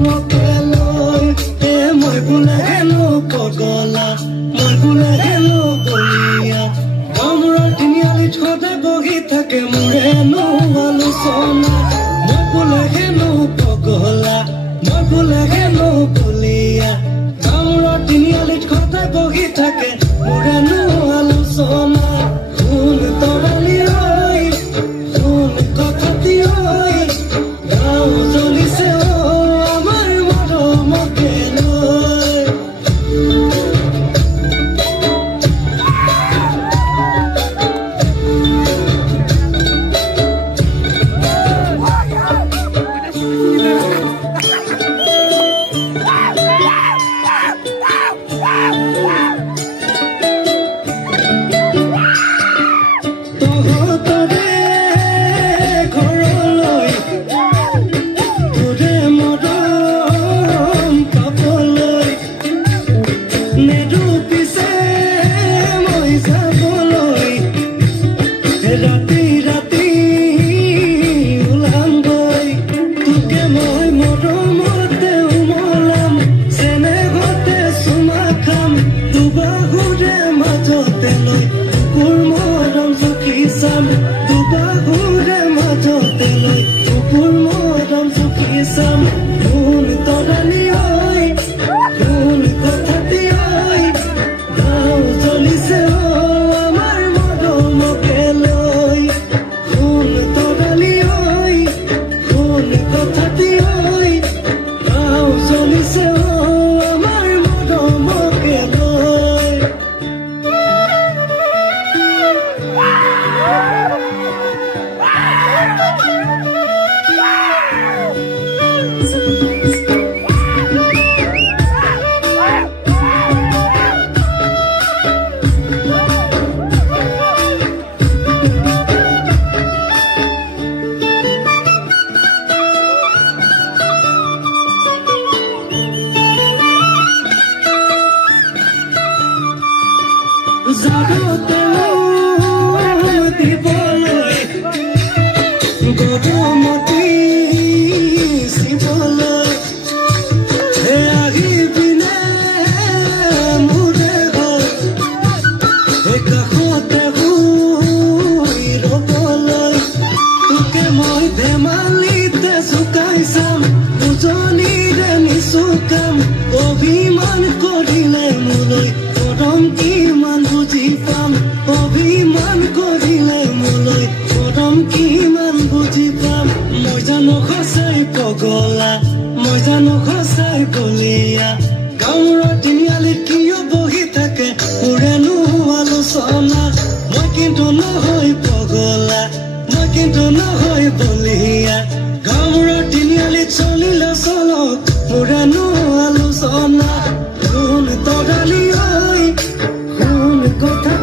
মৰমকেলৈ মই বোলে হেনো পগলা মই বোলে হেনো বলিয়া কামোৰৰ তিনিআলিত সদায় বহি থাকে মোৰেনো আলোচনা মই বোলে হেনো পগলা মই বোলে হেনো বলিয়া কামোৰৰ তিনিআলিত সদায় বহি থাকে মোৰেনো আলোচনা শুন তৰালি ঐ শুন কথাটি ঐ গাঁও জ্বলিছে আমাৰ মৰমকে লৈ ৰাতি ৰাতি ওলামগৈ তোকে মই মৰমতে উমলাম চেনেহতে চুমা খাম দুবাহুৰে মাজতে লৈ কুকুৰ মৰম জুখি চাম দুবাহুৰে মাজতে লৈ কুকুৰ মৰম জুখি চাম শুন তৰালি ঐ শুন কথাটি ঐ গাঁও জ্বলিছে আমাৰ মৰমকে লৈ শুন তৰালি ঐ শুন কথাটি ঐ গাঁও জ্বলিছে আমাৰ মৰমকে লৈ জাগতে দিবলৈ গধুমতি শিৱলৈ আহি পিনে মোৰে গৈ কাষতে শুই ৰ'বলৈ তোকে মই ধেমালিতে জোকাই চাম উজনিৰে নিচুকাম অভিমান কৰিলে মোলৈ মৰম কিমান বুজি পাম অভিমান কৰিলে মোলৈ মৰম কিমান বুজি পাম মই জানো সঁচাই পগলা মই জানো সঁচাই বলিয়া কামোৰৰ তিনিআলিত কিয় বহি থাকে মোৰেনো আলোচনা মই কিন্তু নহয় পগলা মই কিন্তু নহয় বলিয়া কামোৰৰ তিনিআলিত চলিলে চলক মোৰেনো আলোচনা শুন তৰালি ঐ শুন কথা